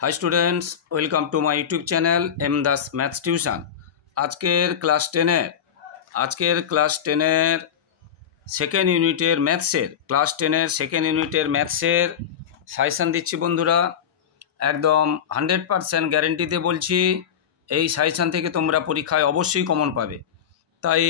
High students welcome to my YouTube channel M Das maths tuition. आजकेर class टेनेर second यूनिटेर मैथ्सের क्लास टेनेर सेकेंड यूनिटेर मैथ्सের সাজেশন দিচ্ছি বন্ধুরা। একদম 100% গ্যারেন্টিতে বলছি এই সাজেশন থেকে তোমরা পরীক্ষায় অবশ্যই কমন পাবে, তাই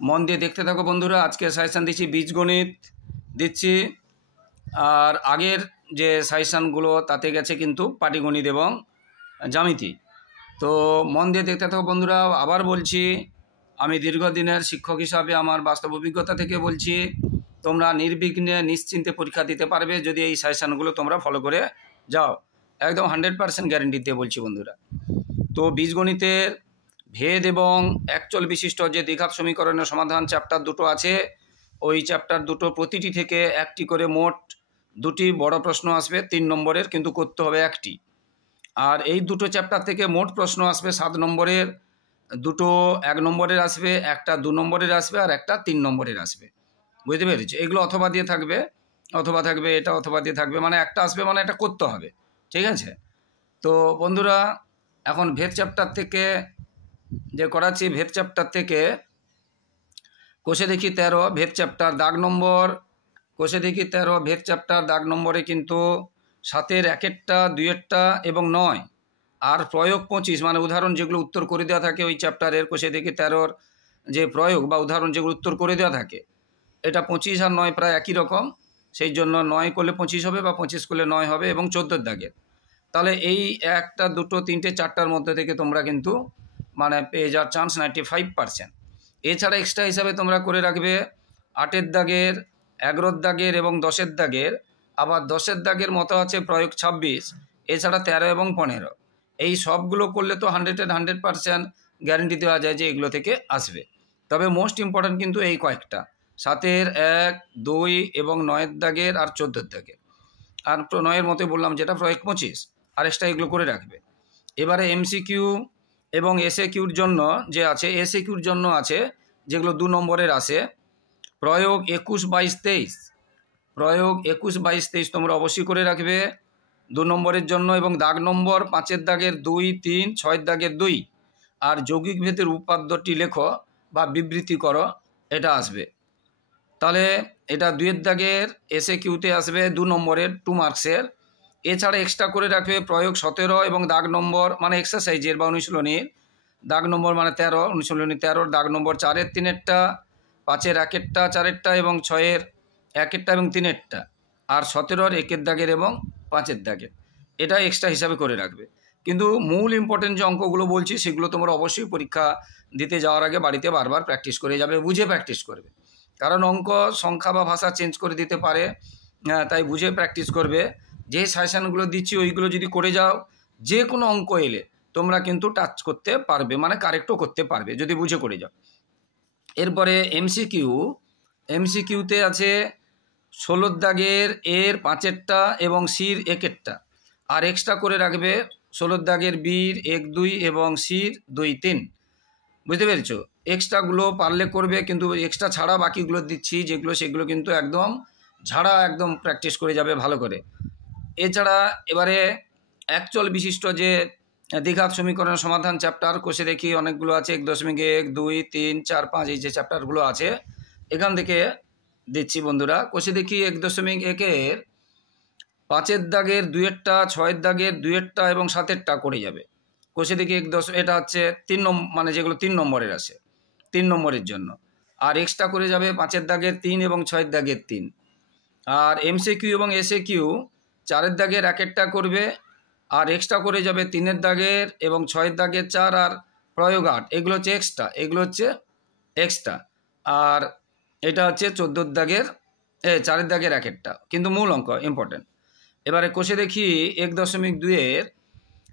মন দিয়ে দেখতে থাকো বন্ধুরা। আজকে সাজেশন দিচ্ছি বীজগণিত দিচ্ছি, আর আগের যে সাজেশনগুলো তাতে গেছে কিন্তু পাটিগণিত এবং জ্যামিতি। তো মন দিয়ে দেখতে থাকো বন্ধুরা। আবার বলছি, আমি দীর্ঘদিনের শিক্ষক হিসাবে আমার বাস্তব অভিজ্ঞতা থেকে বলছি, তোমরা নির্বিঘ্নে নিশ্চিন্তে পরীক্ষা দিতে পারবে যদি এই সাজেশনগুলো তোমরা ফলো করে যাও। একদম 100% গ্যারেন্টি দিয়ে বলছি বন্ধুরা। তো বীজগণিতের ভেদ এবং একচল বিশিষ্ট যে দ্বিঘাত সমীকরণের সমাধান চ্যাপ্টার দুটো আছে, ওই চ্যাপ্টার দুটো প্রতিটি থেকে একটি করে মোট দুটি বড় প্রশ্ন আসবে 3 নম্বরের, কিন্তু করতে হবে একটি। আর এই দুটো চ্যাপ্টার থেকে মোট প্রশ্ন আসবে 7 নম্বরের, দুটো 1 নম্বরের আসবে, একটা 2 নম্বরের আসবে, আর একটা 3 নম্বরের আসবে। বুঝতে পেরেছি? এগুলো অথবা দিয়ে থাকবে, অথবা থাকবে এটা, অথবা দিয়ে থাকবে, মানে একটা আসবে, মানে এটা করতে হবে। ঠিক আছে? তো বন্ধুরা এখন ভেদ চ্যাপ্টার থেকে যে করাচ্ছি, ভেদ চ্যাপ্টার থেকে কোষে দেখি 13 ভেদ চ্যাপ্টার দাগ নম্বর, কোষে দেখি 13 ভেদ চ্যাপ্টার দাগ নম্বরে কিন্তু 7-এর 1-একটা 2-একটা এবং 9 আর প্রয়োগ 25, মানে উদাহরণ যেগুলো উত্তর করে দেওয়া থাকে ওই চ্যাপ্টারের কোষে দেখি 13-র যে প্রয়োগ বা উদাহরণ যেগুলো উত্তর করে দেওয়া থাকে, এটা 25 আর 9 প্রায় একই রকম, সেই জন্য 9 করলে 25 হবে বা 25 করলে 9 হবে, এবং 14 দাগের। তাহলে এই 1টা 2টো 3টে 4টার মধ্যে থেকে তোমরা কিন্তু মানে পেয়ে যাওয়ার চান্স 95%। এছাড়া এক্সট্রা হিসাবে তোমরা করে রাখবে 8-এর দাগের, 11-র দাগের এবং 10-এর দাগের। আবার 10-এর দাগের মতো আছে প্রয়োগ 26, এছাড়া 13 এবং 15। এই সবগুলো করলে তো 100% গ্যারেন্টি দেওয়া যায় যে এগুলো থেকে আসবে। তবে মোস্ট ইম্পর্ট্যান্ট কিন্তু এই কয়েকটা, 7-এর 1, 2 এবং 9-এর দাগের আর 14-এর দাগের। আর 9-এর মতো বললাম যেটা প্রয়োগ 25, আর এক্সট্রা এগুলো করে রাখবে। এবারে এমসিকিউ এবং এসএকিউর জন্য যে আছে, এসএকিউর জন্য আছে যেগুলো 2 নম্বরের আসে, প্রয়োগ 21, 22, 23। প্রয়োগ 21, 22, 23 তোমরা অবশ্যই করে রাখবে 2 নম্বরের জন্য, এবং দাগ নম্বর 5-এর দাগের 2, 3, 6-এর দাগের 2 আর যৌগিক ভেদের উপাদ্যটি লেখো বা বিবৃতি করো, এটা আসবে। তাহলে এটা 2-এর দাগের এসএকিউতে আসবে 2 নম্বরের 2 মার্কসের। এছাড়া এক্সট্রা করে রাখবে প্রয়োগ 17 এবং দাগ নম্বর মানে এক্সারসাইজের বা অনুশীলনীর দাগ নম্বর মানে 13, অনুশীলনী 13-র দাগ নম্বর 4-এর 3-একটা, 5-এর 1-একটা 4-একটা এবং 6-এর 1-একটা এবং 3-একটা, আর 17-র 1-এর দাগের এবং 5-এর দাগের। এটা এক্সট্রা হিসাবে করে রাখবে। কিন্তু মূল ইম্পর্টেন্ট যে অঙ্কগুলো বলছি সেগুলো তোমরা অবশ্যই পরীক্ষা দিতে যাওয়ার আগে বাড়িতে বারবার প্র্যাকটিস করে যাবে, বুঝে প্র্যাকটিস করবে। কারণ অঙ্ক সংখ্যা বা ভাষা চেঞ্জ করে দিতে পারে, তাই বুঝে প্র্যাকটিস করবে। যে সাজেশনগুলো দিচ্ছি ওইগুলো যদি করে যাও, যে কোনো অঙ্ক এলে তোমরা কিন্তু টাচ করতে পারবে, মানে কারেক্টও করতে পারবে যদি বুঝে করে যাও। এরপরে এমসিকিউতে আছে 16-র দাগের এর 5-এরটা এবং সির 1-এরটা, আর এক্সট্রা করে রাখবে 16-র দাগের বির 1, 2 এবং সির 2, 3। বুঝতে পেরেছো? এক্সট্রাগুলো পারলে করবে, কিন্তু এক্সট্রা ছাড়া বাকিগুলো দিচ্ছি যেগুলো, সেগুলো কিন্তু একদম ঝাড়া একদম প্র্যাকটিস করে যাবে ভালো করে। এছাড়া এবারে একচল বিশিষ্ট যে দ্বিঘাত সমীকরণের সমাধান চ্যাপ্টার কোষে দেখি অনেকগুলো আছে, 1.1, 2, 3, 4, 5 এই যে চ্যাপ্টারগুলো আছে এখান থেকে দিচ্ছি বন্ধুরা। কোষে দেখি 1.1-এর 5-এর দাগের 2-একটা, 6-এর দাগের 2-একটা এবং 7-এরটা করে যাবে। কোষে দেখি এটা হচ্ছে 3 নম্বর, মানে যেগুলো 3 নম্বরের আছে 3 নম্বরের জন্য, আর এক্সট্রা করে যাবে 5-এর দাগের 3 এবং 6-এর দাগের 3। আর এমসিকিউ এবং এসএকিউ 4-এর দাগের 1-একটা করবে, আর এক্সট্রা করে যাবে 3-এর দাগের এবং 6-এর দাগের 4 আর প্রয়োগ 8, এগুলো হচ্ছে এক্সট্রা, এগুলো হচ্ছে এক্সট্রা। আর এটা হচ্ছে 14-র দাগের 4-এর দাগের 1-একটা, কিন্তু মূল অঙ্ক ইম্পর্টেন্ট। এবারে কোষে দেখি 1.2-এর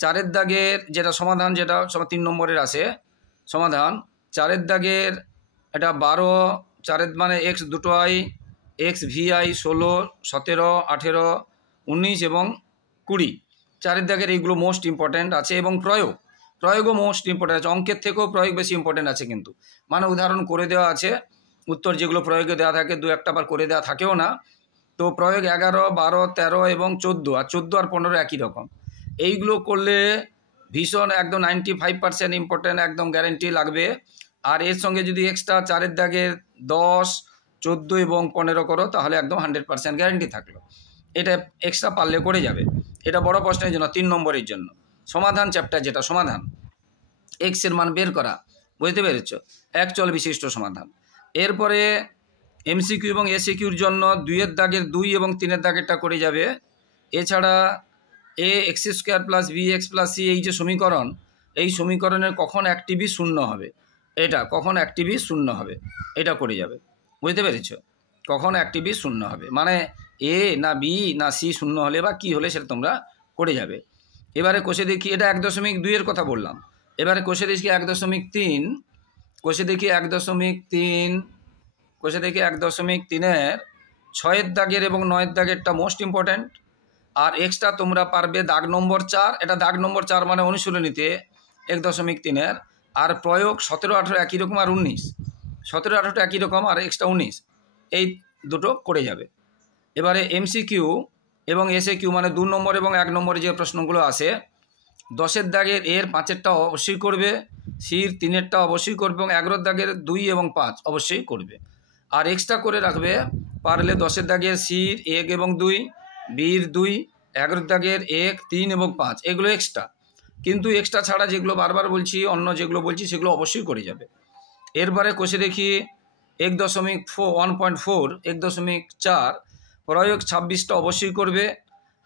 4-এর দাগের যেটা সমাধান, যেটা 3 নম্বরের আছে সমাধান, 4-এর দাগের এটা 12, 4-এর মানে এক্স দুটো আই, এক্স ভিআই 16, 17, 18, 19 এবং 20। 4-এর দাগের এইগুলো মোস্ট ইম্পর্ট্যান্ট আছে, এবং প্রয়োগও মোস্ট ইম্পর্ট্যান্ট আছে। অঙ্কের থেকেও প্রয়োগ বেশি ইম্পর্ট্যান্ট আছে, কিন্তু মানে উদাহরণ করে দেওয়া আছে, উত্তর যেগুলো প্রয়োগে দেওয়া থাকে 2-একটা আবার করে দেওয়া থাকেও না। তো প্রয়োগ 11, 12, 13 এবং 14, আর 14 আর 15 একই রকম। এইগুলো করলে ভীষণ একদম 95% ইম্পর্টেন্ট, একদম গ্যারেন্টি লাগবে। আর এর সঙ্গে যদি এক্সট্রা 4-এর দাগের 10, 14 এবং 15 করো তাহলে একদম 100% গ্যারেন্টি থাকলো। এটা এক্সট্রা পারলে করে যাবে। এটা বড় প্রশ্নের জন্য 3 নম্বরের জন্য সমাধান চ্যাপ্টার, যেটা সমাধান এক্সের মান বের করা, বুঝতে পেরেছ, এক চল বিশিষ্ট সমাধান। এরপরে এমসিকিউ এবং এসিকিউর জন্য 2-এর দাগের 2 এবং 3-এর দাগেরটা করে যাবে। এছাড়া a x square plus b x plus c এই যে সমীকরণ, এই সমীকরণের কখন অ্যাক্টিভই শূন্য হবে, এটা কখন অ্যাক্টিভই শূন্য হবে এটা করে যাবে, বুঝতে পেরেছ, কখন অ্যাক্টিভই শূন্য হবে, মানে এ না বি না সি শূন্য হলে বা কি হলে সেটা তোমরা করে যাবে। এবারে কষে দেখি, এটা 1.2-এর কথা বললাম। এবারে কষে দেখি 1.3, কষে দেখি 1.3, কষে দেখি 1.3-এর 6-এর দাগের এবং 9-এর দাগেরটা মোস্ট ইম্পর্ট্যান্ট। আর এক্সট্রা তোমরা পারবে দাগ নম্বর 4, এটা দাগ নম্বর 4 মানে অনুশীলনীতে 1.3-এর। আর প্রয়োগ 17-18 একই রকম, আর 19 17-18 একই রকম, আর এক্সট্রা 19, এই দুটো করে যাবে। এবারে এমসিকিউ এবং এসএকিউ মানে 2 নম্বর এবং 1 নম্বরে যে প্রশ্নগুলো আসে, 10-এর দাগের এর 5-এরটা অবশ্যই করবে, সির 3-এরটা অবশ্যই করবে এবং 11-এর দাগের 2 এবং 5 অবশ্যই করবে। আর এক্সট্রা করে রাখবে পারলে 10-এর দাগের সির 1 এবং 2, বির 2, 11-এর দাগের 1, 3 এবং 5, এগুলো এক্সট্রা। কিন্তু এক্সট্রা ছাড়া যেগুলো বারবার বলছি, অন্য যেগুলো বলছি সেগুলো অবশ্যই করে যাবে। এরপরে কষে দেখি 1.4 1.4 প্রয়োগ 26টা অবশ্যই করবে,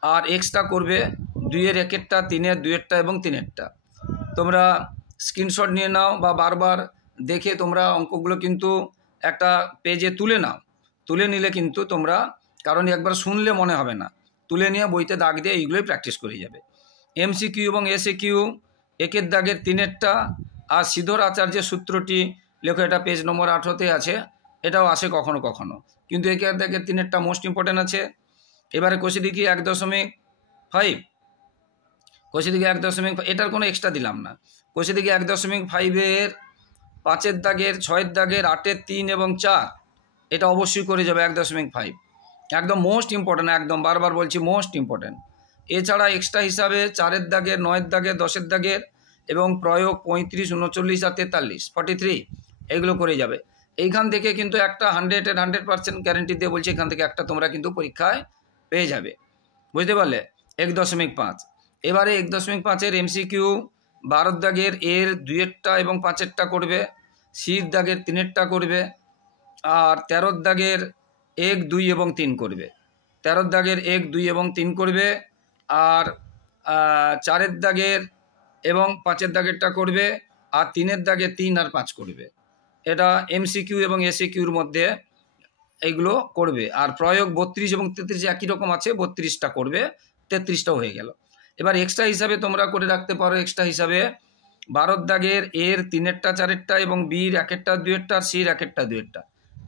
আর এক্সট্রা করবে 2-এর 1-এরটা, 3-এর 2-এরটা এবং 3-এরটা। তোমরা স্ক্রিনশট নিয়ে নাও বা বারবার দেখে তোমরা অঙ্কগুলো কিন্তু একটা পেজে তুলে নাও, তুলে নিলে কিন্তু তোমরা, কারণ একবার শুনলে মনে হবে না, তুলে নিয়ে বইতে দাগ দিয়ে এইগুলোই প্র্যাকটিস করে যাবে। এমসিকিউ এবং এসএকিউ 1-এর দাগের 3-এরটা, আর সিধর আচার্যের সূত্রটি লেখো, এটা পেজ নম্বর 18-তে আছে, এটাও আসে কখনো কখনো, কিন্তু 1-এর দাগের 3-এরটা মোস্ট ইম্পর্ট্যান্ট আছে। এবারে কষে দেখি 1.5, কষে দেখি 1.5, এটার কোনো এক্সট্রা দিলাম না। কষে দেখি 1.5-এর 5-এর দাগের 6-এর দাগের 8-এর 3 এবং 4, এটা অবশ্যই করে যাবে 1.5, একদম মোস্ট ইম্পর্ট্যান্ট, একদম বারবার বলছি মোস্ট ইম্পর্ট্যান্ট। এছাড়া এক্সট্রা হিসাবে 4-এর দাগের, 9-এর দাগের, 10-এর দাগের এবং প্রয়োগ 35, 39 আর 43, 43, এগুলো করে যাবে। এইখান থেকে কিন্তু একটা 100% গ্যারেন্টি দিয়ে বলছি, এখান থেকে একটা তোমরা কিন্তু পরীক্ষায় পেয়ে যাবে, বুঝতে পারলে। 1.5, এবারে 1.5-এর এমসিকিউ 12-এর দাগের এর 2-এরটা এবং 5-এরটা করবে, সির দাগের 3-এরটা করবে, আর 13-এর দাগের 1, 2 এবং 3 করবে, 13-এর দাগের 1, 2 এবং 3 করবে, আর 4-এর দাগের এবং 5-এর দাগেরটা করবে, আর 3-এর দাগে 3 আর 5 করবে। এটা এমসিকিউ এবং এসএকিউর মধ্যে এইগুলো করবে। আর প্রয়োগ 32 এবং 33 একই রকম আছে, 32টা করবে, 33টাও হয়ে গেল। এবার এক্সট্রা হিসাবে তোমরা করে রাখতে পারো, এক্সট্রা হিসাবে 12-এর দাগের এর 3-এরটা 4-এরটা এবং বির 1-এরটা 2-এরটা আর সির 1-এরটা 2-এরটা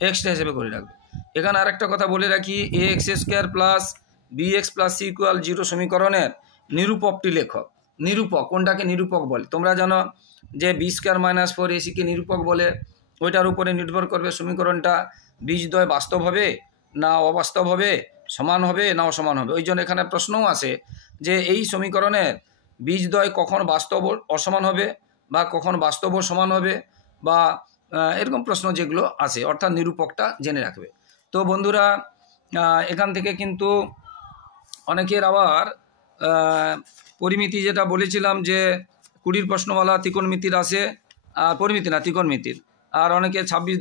এক্সট্রা হিসেবে করে রাখবে। এখানে আরেকটা কথা বলে রাখি, a x square plus b x plus c equal 0 সমীকরণের নিরূপকটি লেখো। নিরূপক কোনটাকে নিরূপক বলে তোমরা জানো, যে বি স্কোয়ার মাইনাস 4 এসিকে নিরূপক বলে। ওইটার উপরে নির্ভর করবে সমীকরণটা বীজদ্বয় বাস্তব হবে না অবাস্তব হবে, সমান হবে না অসমান হবে। ওই জন্য এখানে প্রশ্নও আসে যে এই সমীকরণের বীজদ্বয় কখন বাস্তব অসমান হবে বা কখন বাস্তব সমান হবে, বা এরকম প্রশ্ন যেগুলো আসে, অর্থাৎ নিরূপকটা জেনে রাখবে। তো বন্ধুরা, এখান থেকে কিন্তু অনেকের আবার পরিমিতি, যেটা বলেছিলাম যে 20 প্রশ্নওয়ালা ত্রিকোণমিতির আসে, পরিমিতি না ত্রিকোণমিতির, আর অনেকে 26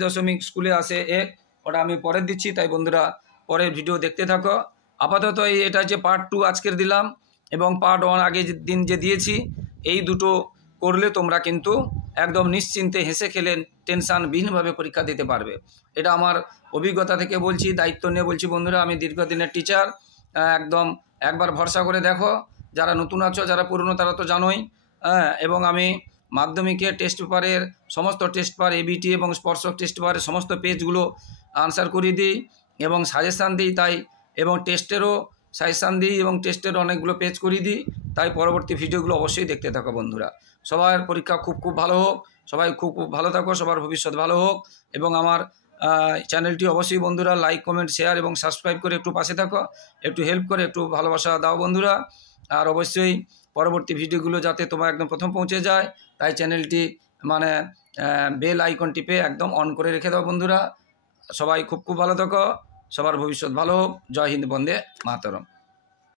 স্কুলে আসে 1, ওটা আমি পরে দিচ্ছি, তাই বন্ধুরা পরের ভিডিও দেখতে থাকো। আপাতত এটা যে পার্ট 2 আজকের দিলাম এবং পার্ট 1 আগের দিন যে দিয়েছি, এই দুটো করলে তোমরা কিন্তু একদম নিশ্চিন্তে হেসে খেলে টেনশানবিহীনভাবে পরীক্ষা দিতে পারবে। এটা আমার অভিজ্ঞতা থেকে বলছি, দায়িত্ব নিয়ে বলছি বন্ধুরা, আমি দীর্ঘদিনের টিচার, একদম একবার ভরসা করে দেখো। যারা নতুন আছো, যারা পুরনো তারা তো জানোই, এবং আমি মাধ্যমিকের টেস্ট পেপারের সমস্ত টেস্ট পেপার, এবিটি এবং স্পর্শক টেস্ট পেপারের সমস্ত পেজগুলো আনসার করিয়ে দিই এবং সাজেশান দিই, তাই এবং টেস্টেরও সাজেশান দিই এবং টেস্টের অনেকগুলো পেজ করিয়ে দিই, তাই পরবর্তী ভিডিওগুলো অবশ্যই দেখতে থাকো বন্ধুরা। সবার পরীক্ষা খুব ভালো হোক, সবাই খুব ভালো থাকো, সবার ভবিষ্যৎ ভালো হোক, এবং আমার চ্যানেলটি অবশ্যই বন্ধুরা লাইক, কমেন্ট, শেয়ার এবং সাবস্ক্রাইব করে একটু পাশে থাকো, একটু হেল্প করে একটু ভালোবাসা দাও বন্ধুরা। আর অবশ্যই পরবর্তী ভিডিওগুলো যাতে তোমার একদম প্রথম পৌঁছে যায়, তাই চ্যানেলটি মানে বেল আইকন টিপে একদম অন করে রেখে দাও বন্ধুরা। সবাই খুব খুব ভালো থাকো, সবার ভবিষ্যৎ ভালো হোক। জয় হিন্দ, বন্দে মাতরম।